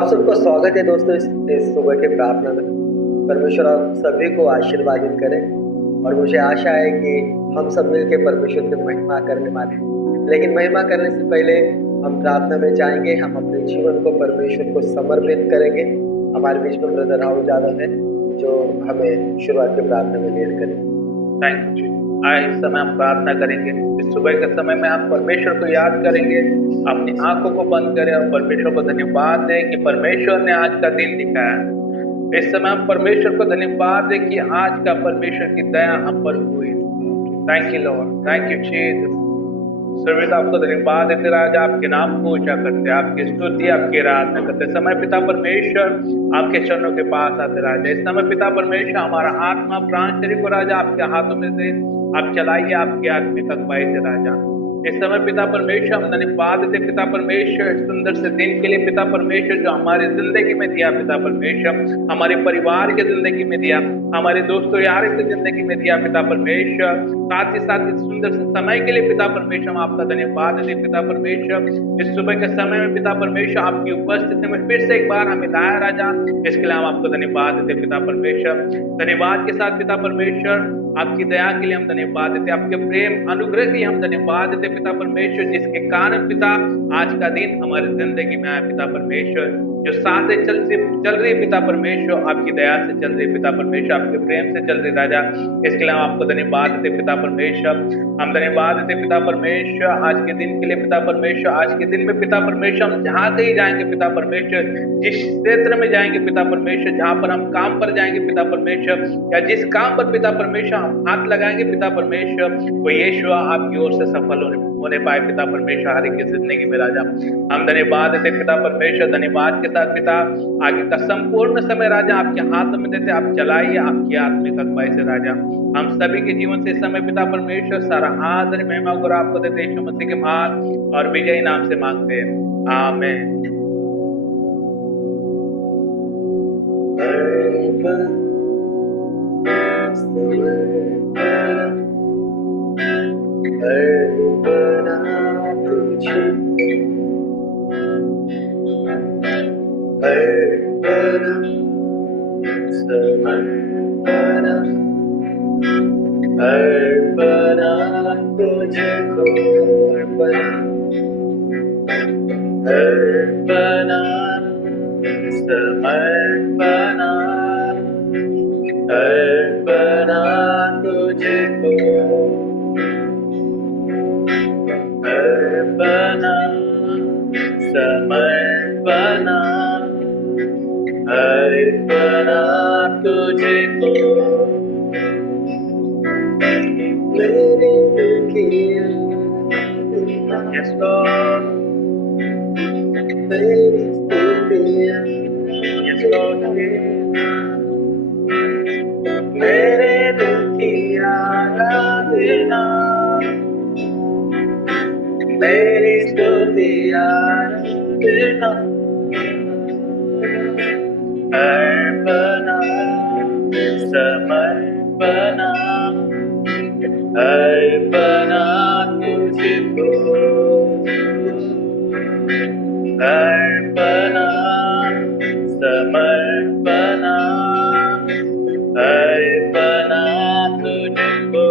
आप सबका स्वागत है दोस्तों इस सुबह के प्रार्थना में। परमेश्वर आप सभी को आशीर्वादित करें और मुझे आशा है कि हम सब मिलकर परमेश्वर की महिमा करने वाले हैं। लेकिन महिमा करने से पहले हम प्रार्थना में जाएंगे। हम अपने जीवन को परमेश्वर को समर्पित करेंगे। हमारे बीच में ब्रदर राहुल यादव है जो हमें शुरुआत की प्रार्थना में लीड करेंगे। Thank you. आज इस समय हम प्रार्थना करेंगे। इस सुबह के समय में आप परमेश्वर को याद करेंगे, अपनी आंखों को बंद करें और परमेश्वर को धन्यवाद दें कि परमेश्वर ने आज का दिन दिखाया। इस समय हम परमेश्वर को धन्यवाद दें कि आज का परमेश्वर की दया हम पर हुई। Thank you Lord, thank you Jesus. सर्वदा आपको धन्यवाद देते राजा, आपके नाम को ऊंचा करते, आपकी स्तुति आपकी आराधना करते समय पिता परमेश्वर आपके चरणों के पास आते राजा। इस समय पिता परमेश्वर हमारा आत्मा प्राण शरीर को राजा आपके हाथों में से आप चलाइए, आपकी आत्मिक अगुवाई से राजा। इस समय पिता परमेश्वर हम धन्यवाद देते पिता परमेश्वर सुंदर से दिन के लिए पिता परमेश्वर जो हमारी जिंदगी में दिया पिता परमेश्वर, हमारे परिवार की जिंदगी में दिया, हमारे दोस्तों यार की जिंदगी में दिया पिता परमेश्वर। साथ ही साथ इस सुंदर से समय के लिए पिता परमेश्वर हम आपका धन्यवाद देते पिता परमेश्वर। इस सुबह के समय में पिता परमेश्वर आपकी उपस्थिति में फिर से एक बार हमें लाया राजा, इसके लिए हम आपको धन्यवाद देते पिता परमेश्वर। धन्यवाद के साथ पिता परमेश्वर आपकी दया के लिए हम धन्यवाद देते, आपके प्रेम अनुग्रह के लिए हम धन्यवाद देते पिता परमेश्वर, जिसके कारण पिता आज का दिन हमारी जिंदगी में आया पिता परमेश्वर। जो साथ चल रही पिता परमेश्वर आपकी दया से चल रही पिता परमेश्वर, आपके प्रेम से चल रही राजा, इसके लिए हम आपको धन्यवाद देते पिता परमेश्वर। हम धन्यवाद देते पिता परमेश्वर आज के दिन के लिए पिता परमेश्वर। आज के दिन में पिता परमेश्वर हम जहाँ कहीं जाएंगे पिता परमेश्वर, जिस क्षेत्र में जाएंगे पिता परमेश्वर, जहाँ पर हम काम पर जाएंगे पिता परमेश्वर, या जिस काम पर पिता परमेश्वर हम हाथ लगाएंगे पिता परमेश्वर, वो यीशु आपकी ओर से सफल होने पाए पिता परमेश्वर हर एक की जिंदगी में राजा। हम धन्यवाद देते पिता परमेश्वर। धन्यवाद के साथ पिता आगे का संपूर्ण समय राजा आपके हाथ में देते, आप चलाइए आपकी आत्मिक अगुवाई से राजा। हम सभी के जीवन से समय पिता परमेश्वर सारा आदर महिमा और आपको देते यीशु मसीह के महान और विजयी नाम से मांगते हैं, आमीन। अर्पणा तुझको अर्पणा समर्पणा अर्पणा तुझको अर्पणा समर्पणा अर्पणा तुझको मेरी दुखिया Yes Lord, मेरी स्तुतिया yes Lord, मेरे दुखिया आराधना मेरी स्तुतिया आराधना अर्पणा समर्पणा अर्पणा तुझको अर्पणा समर्पणा अर्पणा तुझको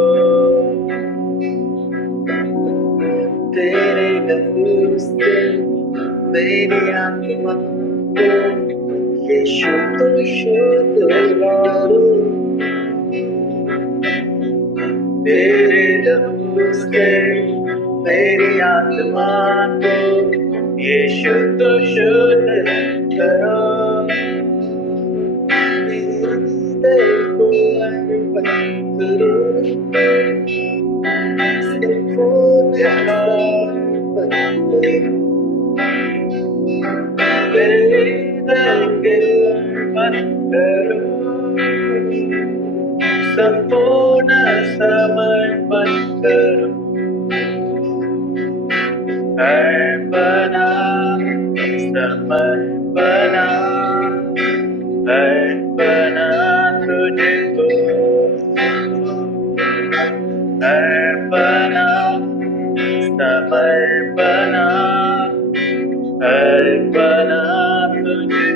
तेरे लहू से मेरी आत्मा को यीशु तू शुद्ध करो। तेरे लहू से मेरी आत्मा को यीशु तू शुद्ध करो। हृदय को अर्पण करो, संपूर्ण समर्पण करो। मेरे हृदय को अर्पण करो, संपूर्ण समर्पण करो। अर्पणा समर्पणा अर्पणा तुझको अर्पणा समर्पणा अर्पणा तुझको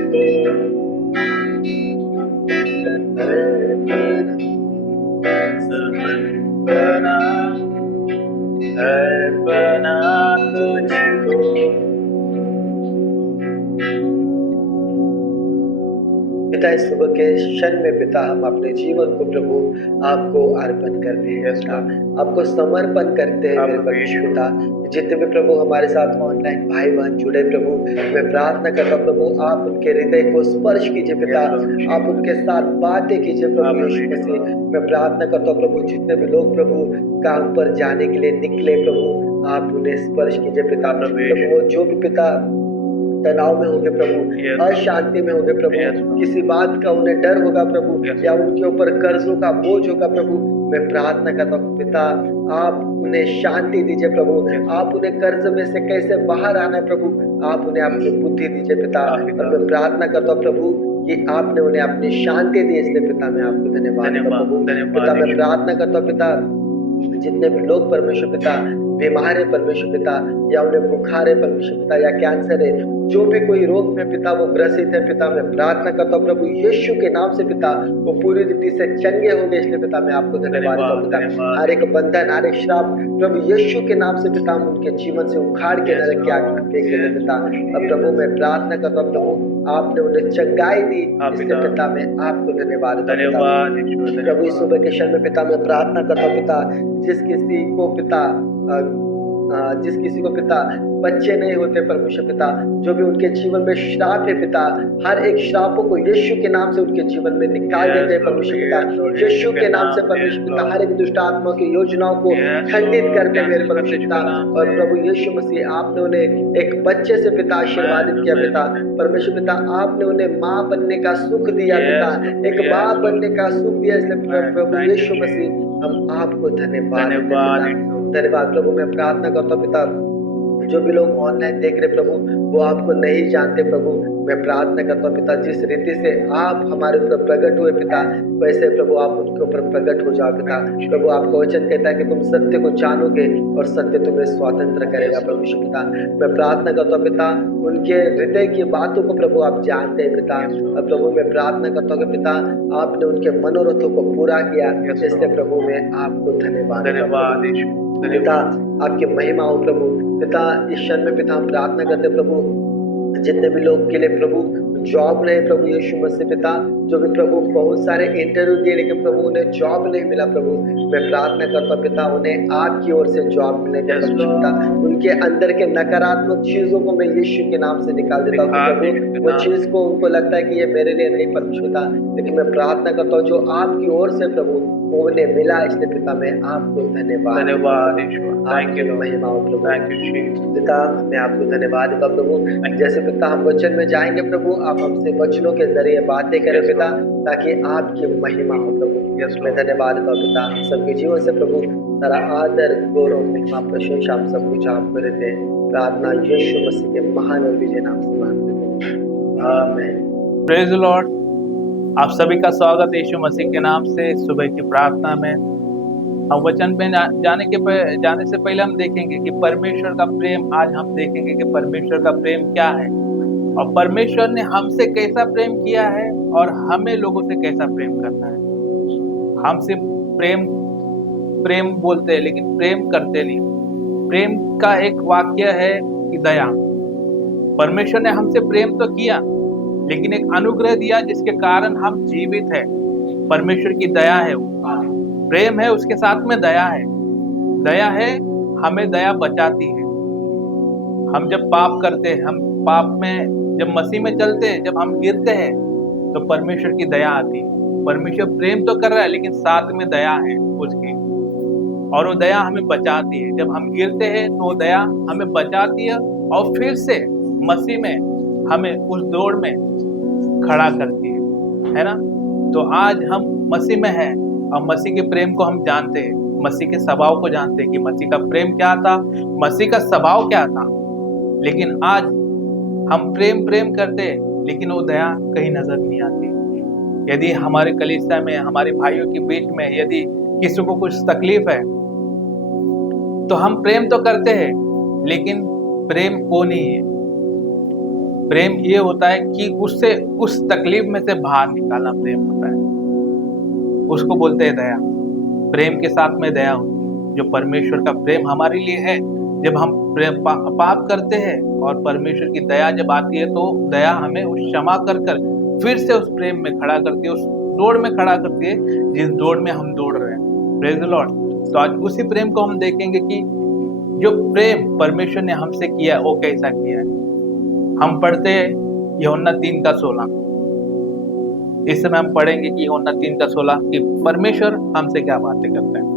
समर्पणा अर्पणा तुझको। पिता, इस सुबह के क्षण में पिता हम अपने जीवन को प्रभु आपको अर्पण करते हैं, पिता आपको समर्पण करते हैं मेरे परमेश्वर पिता। जितने भी प्रभु हमारे साथ ऑनलाइन भाई बहन जुड़े प्रभु, मैं प्रार्थना करता हूँ प्रभु आप उनके हृदय को स्पर्श कीजिए पिता, आप उनके साथ बातें कीजिए प्रभु यीशु मसीह। मैं प्रार्थना करता हूँ प्रभु जितने भी लोग प्रभु काम पर जाने के लिए निकले प्रभु, आप उन्हें स्पर्श कीजिए पिता। प्रभु वो जो भी पिता तनाव में होंगे प्रभु, अशांति में होंगे प्रभु, किसी बात का उन्हें डर होगा प्रभु, या उनके ऊपर कर्जों का बोझ होगा प्रभु, मैं प्रार्थना करता हूँ पिता आप उन्हें शांति दीजिए प्रभु, आप उन्हें कर्ज में से कैसे बाहर आना है प्रभु, आप उन्हें अपनी बुद्धि दीजिए पिता। और मैं प्रार्थना करता हूँ प्रभु कि आपने उन्हें अपनी शांति दी, इसलिए पिता मैं आपको धन्यवाद प्रभु। पिता मैं प्रार्थना करता हूँ पिता जितने भी लोग परमेश्वर पिता बीमार है परमेश्वर पिता, या उन्हें बुखार है परमेश्वर पिता, या कैंसर है, जो भी कोई रोग में पिता वो ग्रसित है पिता, मैं प्रार्थना करता हूँ प्रभु यीशु के नाम से पिता वो पूरी रीति से चंगे हो गए, इसलिए पिता मैं आपको धन्यवाद देता हूँ पिता। हर एक बंधन हर एक श्राप प्रभु यीशु के नाम से पिता हम उनके जीवन से उखाड़ के नरक की आग में फेंक देते पिता। अब प्रभु मैं प्रार्थना करता हूँ प्रभु आपने उन्हें चंगाई दी, इसलिए पिता मैं आपको धन्यवाद देता हूँ प्रभु। इस सुबह के क्षण में पिता मैं प्रार्थना करता हूँ पिता जिस किसी को पिता बच्चे नहीं होते परमेश्वर पिता, जो भी उनके जीवन में श्राप है पिता, हर एक श्रापों को यीशु के नाम से उनके जीवन में निकाल देते हैं परमेश्वर पिता। यीशु के नाम से परमेश्वर पिता हर एक दुष्ट आत्मा की योजनाओं को खंडित करते हैं मेरे परमेश्वर पिता। और प्रभु यीशु मसीह आपने उन्हें एक बच्चे से पिता आशीर्वादित किया पिता, परमेश्वर पिता आपने उन्हें माँ बनने का सुख दिया पिता, एक बाप बनने का सुख दिया, इसलिए प्रभु यीशु मसीह हम आपको धन्यवाद प्रभु। मैं प्रार्थना करता हूँ पिता जो भी लोग ऑनलाइन देख रहे प्रभु वो आपको नहीं जानते प्रभु, मैं प्रार्थना करता हूँ पिता जिस रीति से आप हमारे ऊपर प्रकट हुए पिता वैसे प्रभु आप उनके ऊपर प्रकट हो जाओ पिता। प्रभु आपका वचन कहता है कि तुम सत्य को जानोगे और सत्य तुम्हें स्वतंत्र करेगा परमेश्वर पिता। मैं प्रार्थना करता हूँ पिता उनके हृदय की बातों को प्रभु आप जानते हैं पिता। और प्रभु मैं प्रार्थना करता हूँ कि पिता आपने उनके मनोरथों को पूरा किया, इसलिए प्रभु मैं आपको धन्यवाद पिता, आपकी महिमा हो प्रभु। पिता इस क्षण में पिता हम प्रार्थना करते प्रभु जितने भी लोग के लिए प्रभु जॉब नहीं प्रभु यीशु मसीह पिता, जो भी प्रभु बहुत सारे इंटरव्यू दिए लेकिन प्रभु उन्हें जॉब नहीं मिला प्रभु, मैं प्रार्थना करता हूँ पिता उन्हें आपकी ओर से जॉब मिले पिता। उनके अंदर के नकारात्मक चीजों को मैं यीशु के नाम से निकाल देता हूँ प्रभु, वो चीज को उनको लगता है कि ये मेरे लिए नहीं परमेश्वर पिता, लेकिन मैं प्रार्थना करता हूँ जो आपकी ओर से प्रभु वो उन्हें मिला, इसलिए पिता मैं आपको धन्यवाद महिमा प्रभु। पिता मैं आपको धन्यवाद देता हूँ प्रभु। जैसे पिता हम वचन में जाएंगे प्रभु आप हमसे वचनों के जरिए बातें करें पिता ताकि आपकी महिमा हो प्रभु। मैं धन्यवाद देता हूँ पिता हम सबके जीवन से प्रभु सारा आदर गौरव महिमा प्रशंसा हम सब कुछ आपको देते हैं। प्रार्थना यीशु मसीह के महान और विजय नाम से मांगते हैं, आमीन। Praise the Lord. आप सभी का स्वागत यीशु मसीह के नाम से सुबह की प्रार्थना में। हम वचन पे जाने से पहले हम देखेंगे कि परमेश्वर का प्रेम, आज हम देखेंगे कि परमेश्वर का प्रेम क्या है और परमेश्वर ने हमसे कैसा प्रेम किया है और हमें लोगों से कैसा प्रेम करना है। हम सिर्फ प्रेम बोलते हैं लेकिन प्रेम करते नहीं। प्रेम का एक वाक्य है कि दया। परमेश्वर ने हमसे प्रेम तो किया लेकिन एक अनुग्रह दिया जिसके कारण हम जीवित हैं। परमेश्वर की दया है, वो प्रेम है, उसके साथ में दया है। दया है, हमें दया बचाती है। हम जब पाप करते हैं, हम पाप में जब मसीह में चलते हैं, जब हम गिरते हैं तो परमेश्वर की दया आती है। परमेश्वर प्रेम तो कर रहा है लेकिन साथ में दया है उसकी, और वो दया हमें बचाती है। जब हम गिरते हैं तो वो दया हमें बचाती है और फिर से मसीह में हमें उस दौड़ में खड़ा करती है ना। तो आज हम मसीह में हैं और मसीह के प्रेम को हम जानते हैं, मसीह के स्वभाव को जानते हैं कि मसीह का प्रेम क्या था, मसीह का स्वभाव क्या था। लेकिन आज हम प्रेम करते हैं लेकिन वो दया कहीं नजर नहीं आती। यदि हमारे कलीसिया में, हमारे भाइयों के बीच में यदि किसी को कुछ तकलीफ है तो हम प्रेम तो करते हैं लेकिन प्रेम वो नहीं है। प्रेम ये होता है कि उससे, उस तकलीफ में से बाहर निकालना प्रेम होता है। उसको बोलते हैं दया। प्रेम के साथ में दया होती है। जो परमेश्वर का प्रेम हमारे लिए है, जब हम पाप करते हैं और परमेश्वर की दया जब आती है, तो दया हमें उस क्षमा कर कर फिर से उस प्रेम में खड़ा करती है, उस दौड़ में खड़ा करती है जिस दौड़ में हम दौड़ रहे हैं। Praise the Lord. तो आज उसी प्रेम को हम देखेंगे कि जो प्रेम परमेश्वर ने हमसे किया है वो कैसा किया है। हम पढ़ते हैं यूहन्ना 3:16। इस समय हम पढ़ेंगे कि यूहन्ना 3:16 कि परमेश्वर हमसे क्या बातें करते हैं।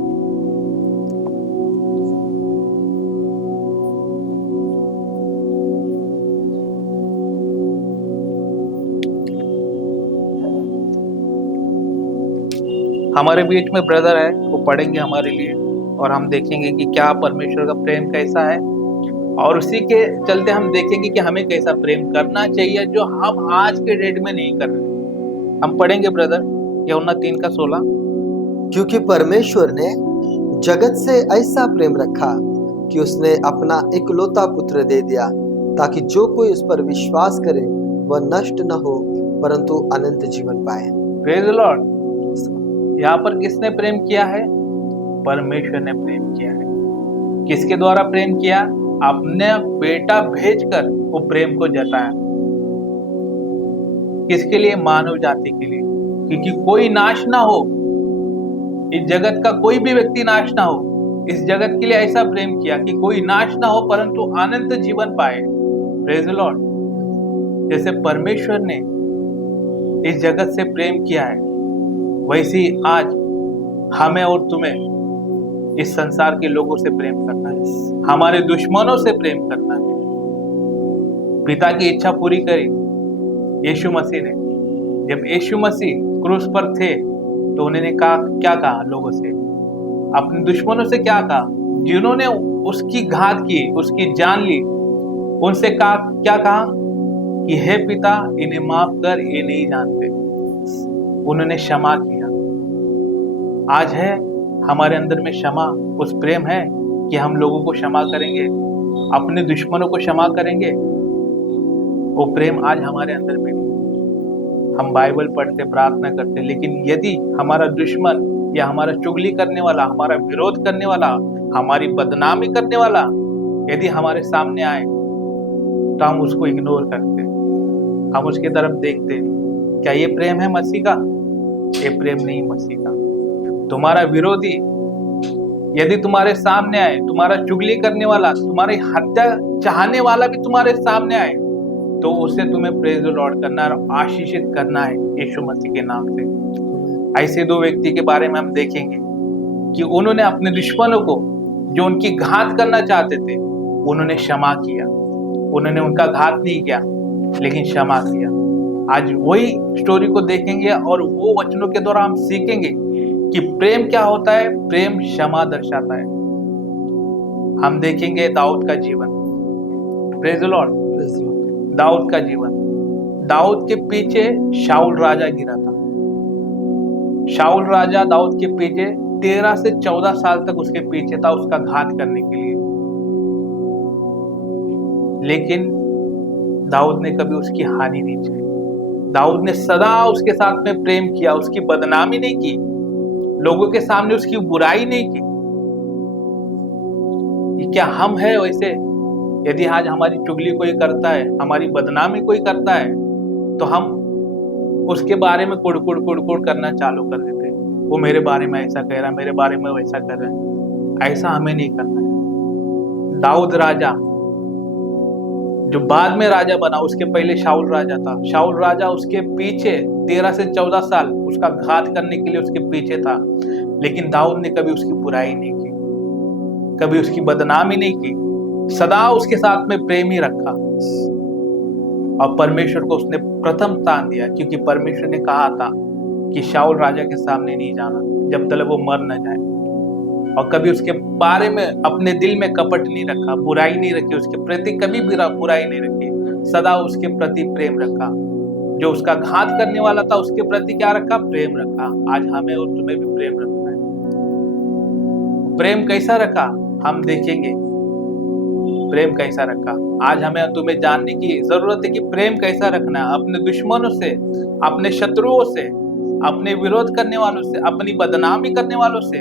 हमारे बीच में ब्रदर है, वो पढ़ेंगे हमारे लिए और हम देखेंगे कि क्या परमेश्वर का प्रेम कैसा है, और उसी के चलते हम देखेंगे कि हमें कैसा प्रेम करना चाहिए जो हम आज के डेट में नहीं कर रहे। हम पढ़ेंगे ब्रदर यूहन्ना 3:16। क्योंकि परमेश्वर ने जगत से ऐसा प्रेम रखा कि उसने अपना इकलौता पुत्र दे दिया, ताकि जो कोई उस पर विश्वास करे वह नष्ट न हो परंतु अनंत जीवन पाए। Praise the Lord. यहाँ पर किसने प्रेम किया है? परमेश्वर ने प्रेम किया है। किसके द्वारा प्रेम किया? अपने बेटा भेजकर वो प्रेम को जताया। किसके लिए? मानव जाति के लिए, क्योंकि कोई नाश ना हो, इस जगत का कोई भी व्यक्ति नाश ना हो। इस जगत के लिए ऐसा प्रेम किया कि कोई नाश ना हो परंतु अनंत जीवन पाए। Praise the Lord. जैसे परमेश्वर ने इस जगत से प्रेम किया है, वैसे ही आज हमें और तुम्हें इस संसार के लोगों से प्रेम करना है, हमारे दुश्मनों से प्रेम करना है। पिता की इच्छा पूरी करी यीशु मसीह ने। जब यीशु मसीह क्रूस पर थे तो उन्होंने कहा, क्या कहा लोगों से? अपने दुश्मनों से क्या कहा? जिन्होंने उसकी घात की, उसकी जान ली, उनसे कहा, क्या कहा कि हे पिता, इन्हें माफ कर, ये नहीं जानते। उन्होंने क्षमा किया। आज है हमारे अंदर में क्षमा, उस प्रेम है कि हम लोगों को क्षमा करेंगे, अपने दुश्मनों को क्षमा करेंगे। वो प्रेम आज हमारे अंदर में नहीं। हम बाइबल पढ़ते, प्रार्थना करते, लेकिन यदि हमारा दुश्मन या हमारा चुगली करने वाला, हमारा विरोध करने वाला, हमारी बदनामी करने वाला यदि हमारे सामने आए तो हम उसको इग्नोर करते, हम उसकी तरफ देखते। क्या ये प्रेम है मसीह का? ये प्रेम नहीं मसीह का। तुम्हारा विरोधी यदि तुम्हारे सामने आए, तुम्हारा चुगली करने वाला, तुम्हारी हत्या चाहने वाला भी तुम्हारे सामने आए, तो उसे तुम्हें प्रेज द लॉर्ड करना है, आशीषित करना है यीशु मसीह के नाम से। ऐसे दो व्यक्ति के बारे में हम देखेंगे कि उन्होंने अपने दुश्मनों को जो उनकी घात करना चाहते थे, उन्होंने क्षमा किया। उन्होंने उनका घात नहीं किया लेकिन क्षमा किया। आज वही स्टोरी को देखेंगे और वो वचनों के द्वारा हम सीखेंगे कि प्रेम क्या होता है। प्रेम क्षमा दर्शाता है। हम देखेंगे दाऊद का जीवन। Praise the Lord. दाऊद का जीवन। दाऊद के पीछे शाऊल राजा गिरा था। शाऊल राजा दाऊद के पीछे 13 से 14 साल तक उसके पीछे था, उसका घात करने के लिए। लेकिन दाऊद ने कभी उसकी हानि नहीं चाही। दाऊद ने सदा उसके साथ में प्रेम किया, उसकी बदनामी नहीं की, लोगों के सामने उसकी बुराई नहीं की। क्या हम है वैसे? यदि आज हमारी चुगली कोई करता है, हमारी बदनामी कोई करता है, तो हम उसके बारे में कुड़ करना चालू कर देते हैं। वो मेरे बारे में ऐसा कह रहा है, मेरे बारे में वैसा कर रहा है। ऐसा हमें नहीं करना है। दाऊद राजा जो बाद में राजा बना, उसके पहले शाऊल राजा था। शाऊल राजा उसके पीछे 13 से 14 साल उसका घात करने के लिए उसके पीछे था, लेकिन दाऊद ने कभी उसकी बुराई नहीं की, कभी उसकी बदनामी नहीं की, सदा उसके साथ में प्रेम ही रखा। और परमेश्वर को उसने प्रथम स्थान दिया, क्योंकि परमेश्वर ने कहा था कि शाऊल राजा के सामने नहीं जाना जब तक वो मर न जाए। और कभी उसके बारे में अपने दिल में कपट नहीं रखा, बुराई नहीं रखी, उसके प्रति कभी भी बुराई नहीं रखी, सदा उसके प्रति प्रेम रखा। जो उसका घात करने वाला था उसके प्रति क्या रखा? प्रेम रखा। आज हमें और तुम्हें भी प्रेम रखना है। प्रेम कैसा रखा हम देखेंगे। प्रेम कैसा रखा आज हमें और तुम्हें जानने की जरूरत है कि प्रेम कैसा रखना है अपने दुश्मनों से, अपने शत्रुओं से। अपने विरोध करने वालों से, अपनी बदनामी करने वालों से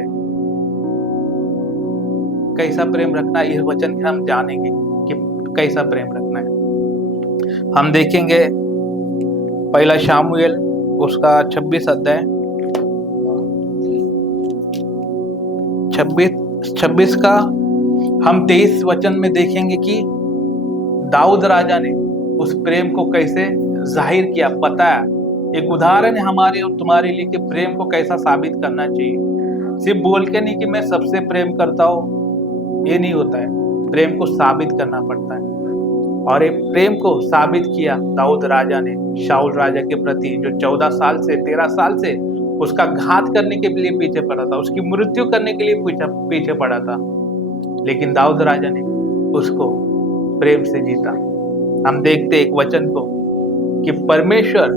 कैसा प्रेम रखना है, इस वचन के हम जानेंगे कि कैसा प्रेम रखना है। हम देखेंगे पहला शामुएल उसका 26 अध्याय 26 का हम 23 वचन में देखेंगे कि दाऊद राजा ने उस प्रेम को कैसे जाहिर किया, बताया। एक उदाहरण है हमारे और तुम्हारे लिए कि प्रेम को कैसा साबित करना चाहिए। सिर्फ बोल के नहीं कि मैं सबसे प्रेम करता हूँ, ये नहीं होता है। प्रेम को साबित करना पड़ता है। और एक प्रेम को साबित किया दाऊद राजा ने शाऊल राजा के प्रति, जो 14 साल से 13 साल से उसका घात करने के लिए पीछे पड़ा था, उसकी मृत्यु करने के लिए पीछे पड़ा था। लेकिन दाऊद राजा ने उसको प्रेम से जीता। हम देखते एक वचन को कि परमेश्वर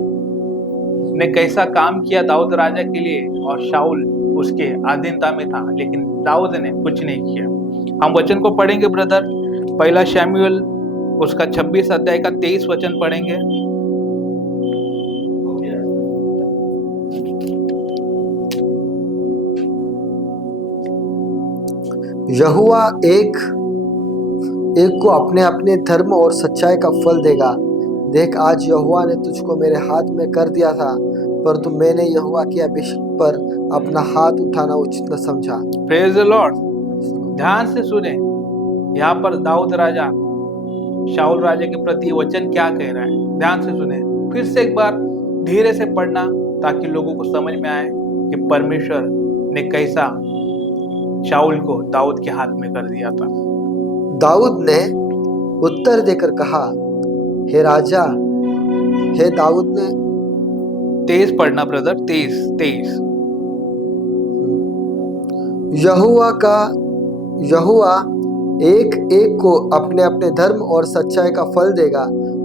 ने कैसा काम किया दाऊद राजा के लिए, और शाऊल उसके अधीनता में था, लेकिन दाऊद ने कुछ नहीं किया। हम वचन को पढ़ेंगे ब्रदर, पहला शमूएल उसका 26 अध्याय का 23 वचन पढ़ेंगे। यहोवा एक को अपने अपने धर्म और सच्चाई का फल देगा। देख, आज यहोवा ने तुझको मेरे हाथ में कर दिया था, परंतु मैंने यहोवा के अभिषेक पर अपना हाथ उठाना उचित न समझा। Praise the Lord. ध्यान से सुने, यहाँ पर दाऊद राजा शाऊल राजा के प्रति वचन क्या कह रहा है, ध्यान से सुने। फिर से एक बार धीरे से पढ़ना ताकि लोगों को समझ में आए कि परमेश्वर ने कैसा शाऊल को दाऊद के हाथ में कर दिया था। दाऊद ने उत्तर देकर कहा, हे राजा, हे दाऊद ने। 23 पढ़ना ब्रदर, 23। यहोवा एक को अपने अपने धर्म और सच्चाई का फल देगा,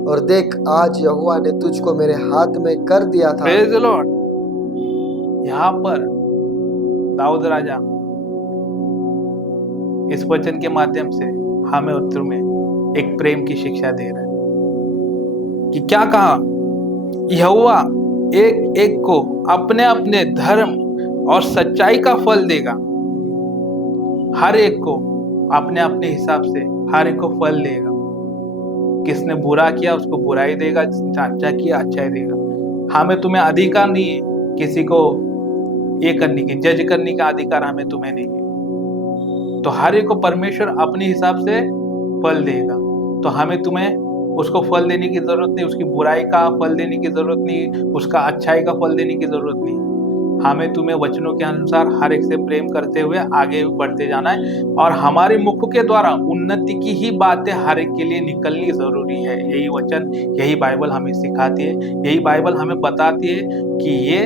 और देख, आज यहोवा ने तुझको मेरे हाथ में कर दिया था। Praise the Lord. यहाँ पर दाऊद राजा इस वचन के माध्यम से हमें और तुम्हें एक प्रेम की शिक्षा दे रहा है कि क्या कहा, यहोवा एक को अपने अपने धर्म और सच्चाई का फल देगा। हर एक को अपने अपने हिसाब से हर एक को फल देगा। किसने बुरा किया उसको बुराई देगा, जिसने अच्छा किया अच्छा ही देगा। हमें तुम्हें अधिकार नहीं है किसी को ये करने की, जज करने का अधिकार हमें तुम्हें नहीं है। तो हर एक को परमेश्वर अपने हिसाब से फल देगा। तो हमें तुम्हें उसको फल देने की जरूरत नहीं, उसकी बुराई का फल देने की जरूरत नहीं, उसका अच्छाई का फल देने की जरूरत नहीं। हमें तुम्हें वचनों के अनुसार हर एक से प्रेम करते हुए आगे बढ़ते जाना है, और हमारे मुख के द्वारा उन्नति की ही बातें हर एक के लिए निकलनी जरूरी है। यही वचन, यही बाइबल हमें सिखाती है, यही बाइबल हमें बताती है कि ये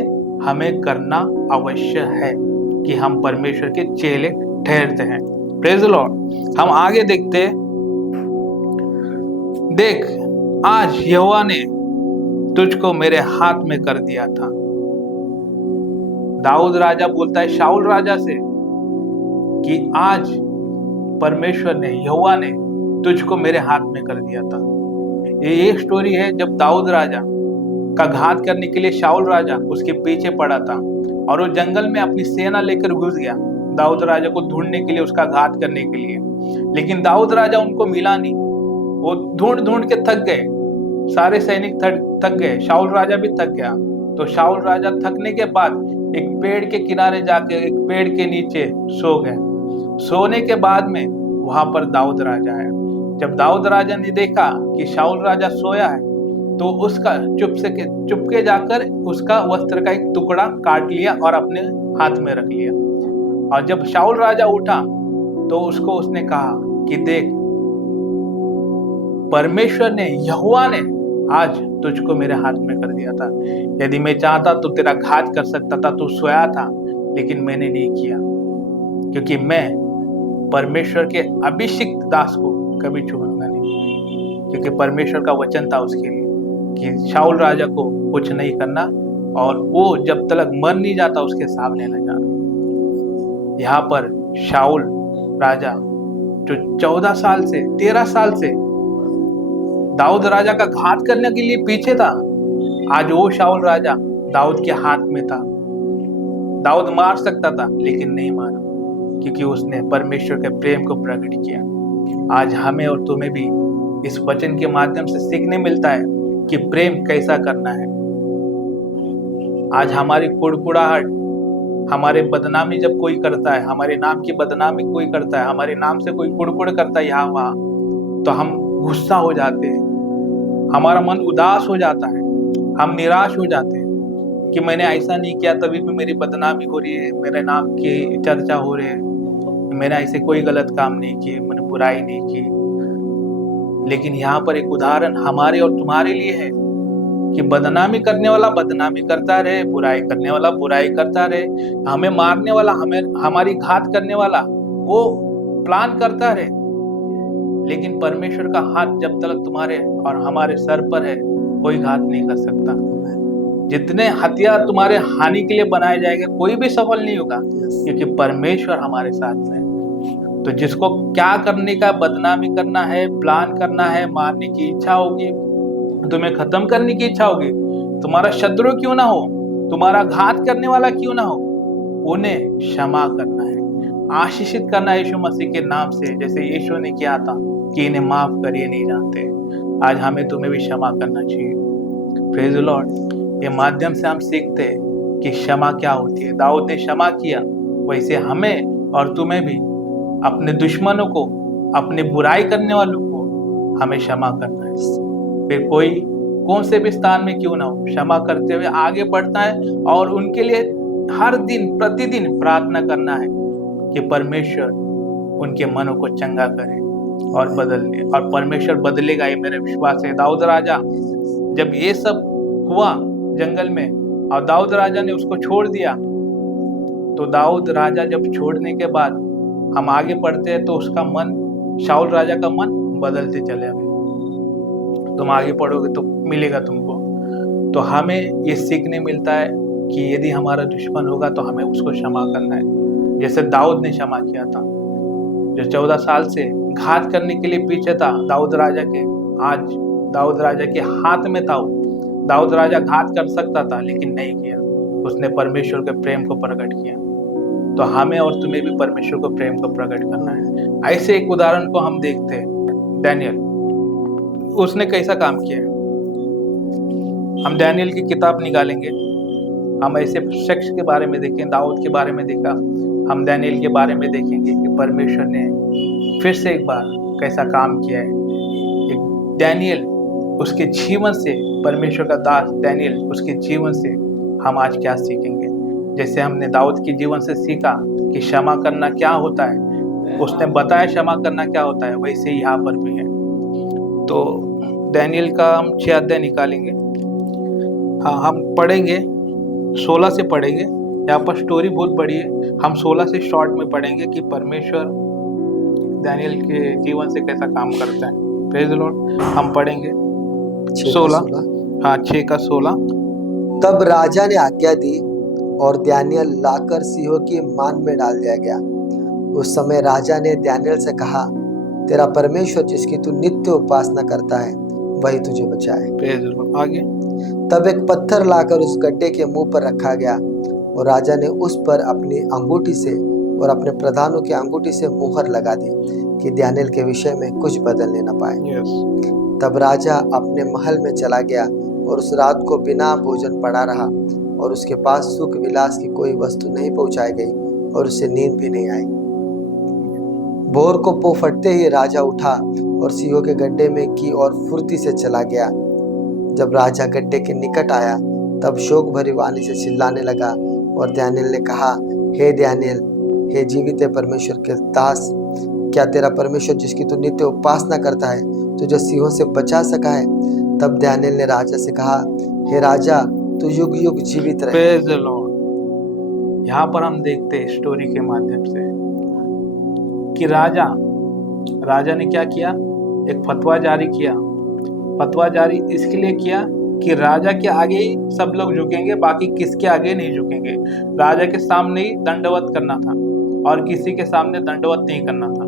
हमें करना अवश्य है कि हम परमेश्वर के चेले ठहरते हैं। Praise the Lord. हम आगे देखते, देख, आज यहोवा ने तुझको मेरे हाथ में कर दिया था। दाऊद राजा बोलता है शाऊल राजा से कि आज परमेश्वर ने, यहोवा ने तुझको मेरे हाथ में कर दिया था। ये एक स्टोरी है जब दाऊद राजा का घात करने के लिए शाऊल राजा उसके पीछे पड़ा था, और वो जंगल में अपनी सेना लेकर घुस गया दाऊद राजा को ढूंढने के लिए, उसका घात करने के लिए। लेकिन दाऊद राजा उनको मिला नहीं। वो ढूंढ ढूंढ के थक गए, सारे सैनिक थक गए, शाऊल राजा भी थक गया। तो शाऊल राजा थकने के बाद एक पेड़ के किनारे जाके एक पेड़ के नीचे सो गए। सोने के बाद में वहां पर दाऊद राजा आया। जब दाऊद राजा ने देखा कि शाऊल राजा सोया है, तो उसका चुपके जाकर उसका वस्त्र का एक टुकड़ा काट लिया और अपने हाथ में रख लिया। और जब शाऊल राजा उठा तो उसने कहा कि देख, परमेश्वर ने, यहोवा ने आज तुझको मेरे हाथ में कर दिया था। यदि मैं चाहता तो तेरा घात कर सकता था, तू सोया था, लेकिन मैंने नहीं किया, क्योंकि मैं परमेश्वर के अभिषिक्त दास को कभी छोड़ूंगा नहीं। क्योंकि परमेश्वर का वचन था उसके लिए कि शाऊल राजा को कुछ नहीं करना, और वो जब तक मर नहीं जाता उसके सामने न जाना। यहाँ पर शाऊल राजा जो 14 साल से 13 साल से दाऊद राजा का घात करने के लिए पीछे था, आज वो शाऊल राजा दाऊद के हाथ में था। दाऊद मार सकता था लेकिन नहीं मारा, क्योंकि उसने परमेश्वर के प्रेम को प्रकट किया। आज हमें और तुम्हें भी इस वचन के माध्यम से सीखने मिलता है कि प्रेम कैसा करना है। आज हमारी कुड़कुड़ाहट, हमारे बदनामी जब कोई करता है, हमारे नाम की बदनामी कोई करता है, हमारे नाम से कोई कुड़कुड़ करता है यहाँ वहाँ, तो हम गुस्सा हो जाते हैं, हमारा मन उदास हो जाता है, हम निराश हो जाते हैं कि मैंने ऐसा नहीं किया तभी भी मेरी बदनामी हो रही है, मेरे नाम की चर्चा हो रही है, मैंने ऐसे कोई गलत काम नहीं किए, मैंने बुराई नहीं की। लेकिन यहाँ पर एक उदाहरण हमारे और तुम्हारे लिए है कि बदनामी करने वाला बदनामी करता रहे, बुराई करने वाला बुराई करता रहे, हमें मारने वाला, हमें हमारी घात करने वाला वो प्लान करता रहे, लेकिन परमेश्वर का हाथ जब तक तुम्हारे और हमारे सर पर है, कोई घात नहीं कर सकता। जितने हथियार तुम्हारे हानि के लिए बनाए जाएंगे, कोई भी सफल नहीं होगा, क्योंकि परमेश्वर हमारे साथ में है। तो जिसको क्या करने का, बदनामी करना है, प्लान करना है, मारने की इच्छा होगी, तुम्हें खत्म करने की इच्छा होगी, तुम्हारा शत्रु क्यों ना हो, तुम्हारा घात करने वाला क्यों ना हो, उन्हें क्षमा करना है, आशीषित करना है यीशु मसीह के नाम से, जैसे यीशु ने किया था कि इन्हें माफ करिए नहीं जानते। आज हमें तुम्हें भी क्षमा करना चाहिए। Praise the Lord. ये माध्यम से हम सीखते हैं कि क्षमा क्या होती है। दाऊद ने क्षमा किया, वैसे हमें और तुम्हें भी अपने दुश्मनों को, अपने बुराई करने वालों को हमें क्षमा करना है। फिर कोई कौन से भी स्थान में क्यों ना हो, क्षमा करते हुए आगे बढ़ता है और उनके लिए हर दिन प्रतिदिन प्रार्थना करना है कि परमेश्वर उनके मनों को चंगा करे और बदल दे, और परमेश्वर बदलेगा, ये मेरा विश्वास है। दाऊद राजा जब ये सब हुआ जंगल में और दाऊद राजा ने उसको छोड़ दिया, तो दाऊद राजा जब छोड़ने के बाद हम आगे बढ़ते हैं तो उसका मन, शाऊल राजा का मन बदलते चले गए। तुम आगे पढ़ोगे तो मिलेगा तुमको। तो हमें ये सीखने मिलता है कि यदि हमारा दुश्मन होगा तो हमें उसको क्षमा करना है, जैसे दाऊद ने क्षमा किया था। जो 14 साल से घात करने के लिए पीछे था दाऊद राजा के, आज दाऊद राजा के हाथ में था वो। दाऊद राजा घात कर सकता था लेकिन नहीं किया, उसने परमेश्वर के प्रेम को प्रकट किया। तो हमें और तुम्हें भी परमेश्वर को प्रेम को प्रकट करना है। ऐसे एक उदाहरण को हम देखते हैं, डैनियल, उसने कैसा काम किया। हम डैनियल की किताब निकालेंगे, हम ऐसे शख्स के बारे में देखें, दाऊद के बारे में देखा, हम डैनियल के बारे में देखेंगे कि परमेश्वर ने फिर से एक बार कैसा काम किया है। एक डैनियल, उसके जीवन से, परमेश्वर का दास डैनियल, उसके जीवन से हम आज क्या सीखेंगे। जैसे हमने दाऊद के जीवन से सीखा कि क्षमा करना क्या होता है, उसने बताया क्षमा करना क्या होता है, वैसे ही यहाँ पर भी है। तो डैनियल का हम 6 अध्याय निकालेंगे। हाँ, हम पढ़ेंगे 16 से पढ़ेंगे। यहाँ पर स्टोरी बहुत बड़ी है, हम 16 से शॉर्ट में पढ़ेंगे कि परमेश्वर डैनियल के जीवन से कैसा काम करता है। Praise the Lord. हम पढ़ेंगे 16, हाँ 6 का 16। तब राजा ने आज्ञा दी और डैनियल लाकर सिंहों की मान में डाल दिया गया। उस समय राजा ने डैनियल से कहा, तेरा परमेश्वर जिसकी तू नित्य उपासना करता है वही तुझे बचाए। आगे। तब एक पत्थर लाकर उस गड्ढे के मुंह पर रखा गया और राजा ने उस पर अपनी अंगूठी से और अपने प्रधानों की अंगूठी से मुहर लगा दी कि डैनियल के विषय में कुछ बदलने न पाए। तब राजा अपने महल में चला गया और उस रात को बिना भोजन पड़ा रहा और उसके पास सुख विलास की कोई वस्तु नहीं पहुंचाई गई और उसे नींद भी नहीं आई। भोर को पो फटते ही राजा उठा और सिंहों के गड्ढे में की और फुर्ती से चला गया। जब राजा गड्ढे के निकट आया तब शोक भरी वाणी से चिल्लाने लगा और डैनियल ने कहा, हे डैनियल, हे जीवित परमेश्वर के दास, क्या तेरा परमेश्वर जिसकी तू नित्य उपासना करता है तुझे सिंहों से बचा सका है? तब डैनियल ने राजा से कहा, हे राजा, तू युग युग जीवित रहे। Praise the Lord. यहाँ पर हम देखते हैं स्टोरी के माध्यम से कि राजा ने क्या किया, एक फतवा जारी किया। फतवा जारी इसके लिए किया कि राजा के आगे ही सब लोग झुकेंगे, बाकी किसके आगे नहीं झुकेंगे। राजा के सामने ही दंडवत करना था और किसी के सामने दंडवत नहीं करना था।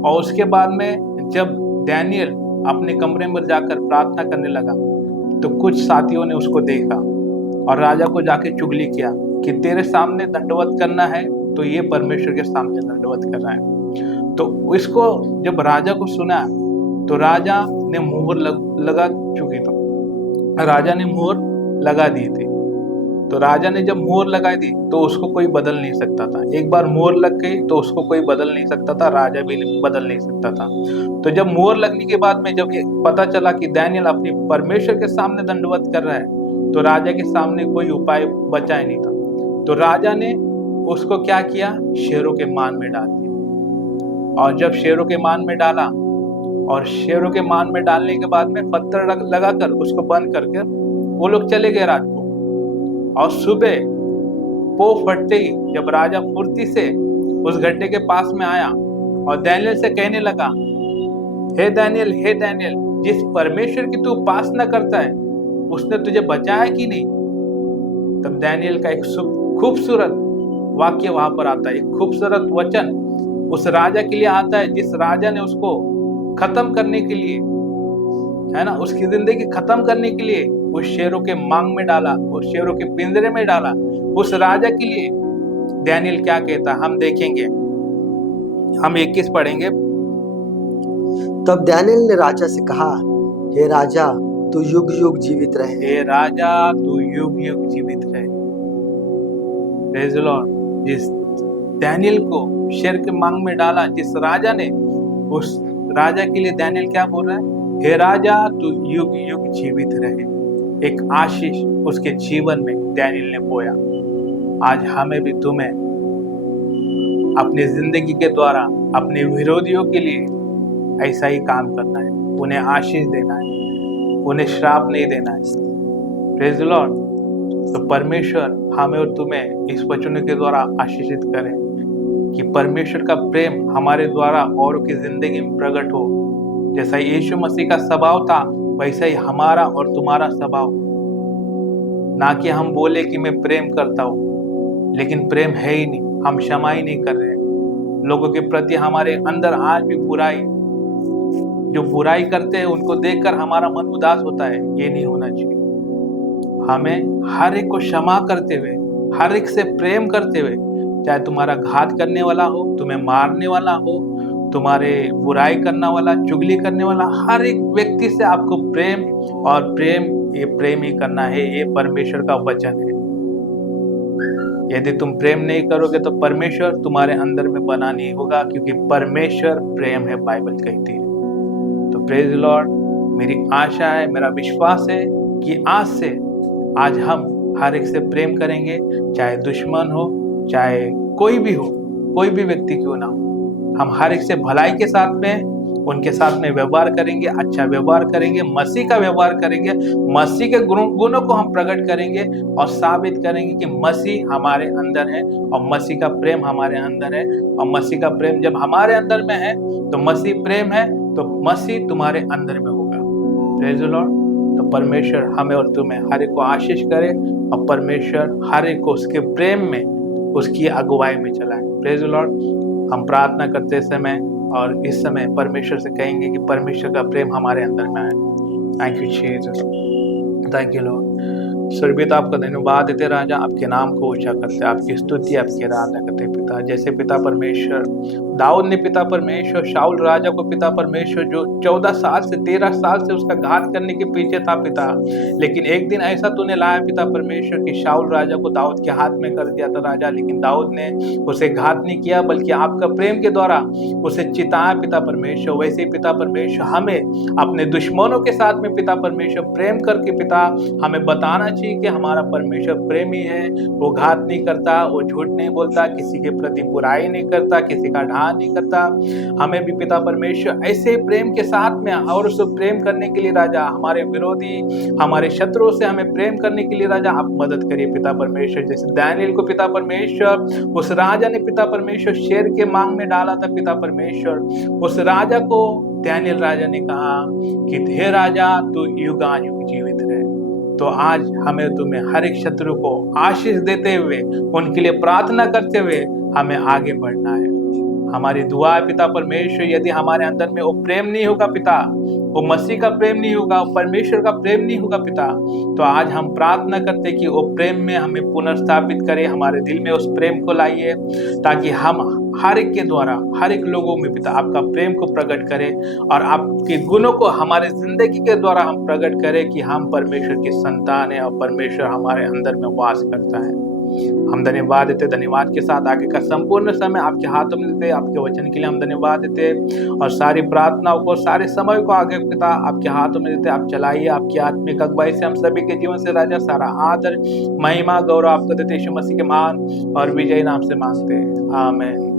और उसके बाद में जब डैनियल अपने कमरे में जाकर प्रार्थना करने लगा तो कुछ साथियों ने उसको देखा और राजा को जाके चुगली किया कि तेरे सामने दंडवत करना है तो ये परमेश्वर के सामने दंडवत करना है। तो इसको जब राजा को सुना तो राजा ने मोहर लगा चुकी थी, राजा ने मोहर लगा दी थी। तो राजा ने जब मोहर लगाई थी तो उसको कोई बदल नहीं सकता था। एक बार मोहर लग गई तो उसको कोई बदल नहीं सकता था, राजा भी बदल नहीं सकता था। तो जब मोहर लगने के बाद में जब ये पता चला कि दानियल अपने परमेश्वर के सामने दंडवत कर रहा है तो राजा के सामने कोई उपाय बचा ही नहीं था। तो राजा ने उसको क्या किया, शेरों के मान में डाल दिया। और जब शेरों के मान में डाला और शेरों के मान में डालने के बाद में पत्थर लगाकर उसको बंद करके वो लोग चले गए रात को। और सुबह पो फटते ही जब राजा फुर्ती से उस गड्ढे के पास में आया और दानियल से कहने लगा, हे दानियल, हे दानियल, जिस परमेश्वर की तू उपासना करता है उसने तुझे बचाया कि नहीं। तब दानियल का एक खूबसूरत वाक्य वहां पर आता है, एक खूबसूरत वचन उस राजा के लिए आता है जिस राजा ने उसको खत्म करने के लिए, है ना, उसकी जिंदगी खत्म करने के लिए उस शेरों के मांग में डाला, उस शेरों के पिंजरे में डाला। उस राजा के लिए दानियल क्या कहता हम देखेंगे, हम 21 पढ़ेंगे। तब दानियल ने राजा से कहा, हे राजा तू युग युग जीवित रहे। हे राजा तू युग युग जीवित रहे। Praise the Lord. जिस दानियल को शेर के मांग में डाला जिस राजा ने, उस राजा के लिए दानियल क्या बोल रहा है, हे राजा तू युग युग जीवित रहे। एक आशीष उसके जीवन में दानियल ने बोया। आज हमें भी तुम्हें अपनी जिंदगी के द्वारा अपने विरोधियों के लिए ऐसा ही काम करना है, उन्हें आशीष देना है, उन्हें श्राप नहीं देना है। Praise the Lord. तो परमेश्वर हमें और तुम्हें इस वचनों के द्वारा आशीषित करें कि परमेश्वर का प्रेम हमारे द्वारा औरों की जिंदगी में प्रकट हो। जैसा यीशु मसीह का स्वभाव था वैसा ही हमारा और तुम्हारा स्वभाव। ना कि हम बोले कि मैं प्रेम करता हूँ लेकिन प्रेम है ही नहीं, हम क्षमा ही नहीं कर रहे। लोगों के प्रति हमारे अंदर आज भी बुराई, जो बुराई करते हैं उनको देखकर हमारा मन उदास होता है। ये नहीं होना चाहिए। हमें हर एक को क्षमा करते हुए, हर एक से प्रेम करते हुए, चाहे तुम्हारा घात करने वाला हो, तुम्हें मारने वाला हो, तुम्हारे बुराई करने वाला, चुगली करने वाला, हर एक व्यक्ति से आपको प्रेम और प्रेम, ये प्रेम ही करना है। ये परमेश्वर का वचन है। यदि तुम प्रेम नहीं करोगे तो परमेश्वर तुम्हारे अंदर में बना नहीं होगा, क्योंकि परमेश्वर प्रेम है, बाइबल कहती है। तो प्रेज द लॉर्ड। मेरी आशा है, मेरा विश्वास है कि आज हम हर एक से प्रेम करेंगे, चाहे दुश्मन हो, चाहे कोई भी हो, कोई भी व्यक्ति क्यों ना हो। हम हर एक से भलाई के साथ में, उनके साथ में व्यवहार करेंगे, अच्छा व्यवहार करेंगे, मसीह का व्यवहार करेंगे, मसीह के गुणों को हम प्रकट करेंगे और साबित करेंगे कि मसीह हमारे अंदर है और मसीह का प्रेम हमारे अंदर है। और मसीह का प्रेम जब हमारे अंदर में है तो मसीह प्रेम है, तो मसीह तुम्हारे अंदर में होगा। Praise the Lord. तो परमेश्वर हमें और तुम्हें हर एक को आशीष करे और परमेश्वर हर एक को उसके प्रेम में, उसकी अगुवाई में चलाए। Praise the Lord. हम प्रार्थना करते समय और इस समय परमेश्वर से कहेंगे कि परमेश्वर का प्रेम हमारे अंदर में आए। Thank you Jesus, thank you Lord. स्वर्गीय पिता, आपका धन्यवाद देते राजा, आपके नाम को ऊंचा करते, आपकी स्तुति, आपकी आराधना करते पिता। जैसे पिता परमेश्वर दाऊद ने पिता परमेश्वर शाऊल राजा को पिता परमेश्वर जो 14 साल से 13 साल से उसका घात करने के पीछे था पिता, लेकिन एक दिन ऐसा तूने लाया पिता परमेश्वर कि शाऊल राजा को दाऊद के हाथ में कर दिया था राजा, लेकिन दाऊद ने उसे घात नहीं किया बल्कि आपका प्रेम के द्वारा उसे चिताया पिता परमेश्वर। वैसे ही पिता परमेश्वर हमें अपने दुश्मनों के साथ में पिता परमेश्वर प्रेम करके पिता हमें बताना चाहिए कि हमारा परमेश्वर प्रेमी है, वो घात नहीं करता, वो झूठ नहीं बोलता, किसी के प्रति बुराई नहीं करता, किसी का ढांढ नहीं करता। हमें भी पिता परमेश्वर ऐसे प्रेम के साथ में और उस प्रेम करने के लिए राजा हमारे विरोधी, हमारे शत्रुओं से हमें प्रेम करने के लिए राजा आप मदद करिए पिता परमेश्वर। जैसे दानियल को पिता परमेश्वर उस राजा ने पिता परमेश्वर शेर के मांग में डाला था पिता परमेश्वर, उस राजा को दानियल राजा ने कहा कि हे राजा तू युगानुयुग जीवित रहे। तो आज हमें तुम्हें हर एक शत्रु को आशीष देते हुए, उनके लिए प्रार्थना करते हुए हमें आगे बढ़ना है। हमारी दुआ है पिता परमेश्वर, यदि हमारे अंदर में वो प्रेम नहीं होगा पिता, वो मसीह का प्रेम नहीं होगा, वो परमेश्वर का प्रेम नहीं होगा पिता, तो आज हम प्रार्थना करते कि वो प्रेम में हमें पुनर्स्थापित करे, हमारे दिल में उस प्रेम को लाइए, ताकि हम हर एक के द्वारा हर एक लोगों में पिता आपका प्रेम को प्रकट करें और आपके गुणों को हमारे जिंदगी के द्वारा हम प्रकट करें कि हम परमेश्वर की संतान है और परमेश्वर हमारे अंदर में वास करता है। हम धन्यवाद देते, धन्यवाद के साथ आगे का संपूर्ण समय आपके हाथों में देते, आपके वचन के लिए हम धन्यवाद देते और सारी प्रार्थनाओं को, सारे समय को आगे पिता आपके हाथों में देते। आप चलाइए, आपकी आत्मिक अगुवाई से हम सभी के जीवन से राजा सारा आदर महिमा गौरव आपको देते, यीशु मसीह के महान और विजयी नाम से मांगते हैं, आमीन।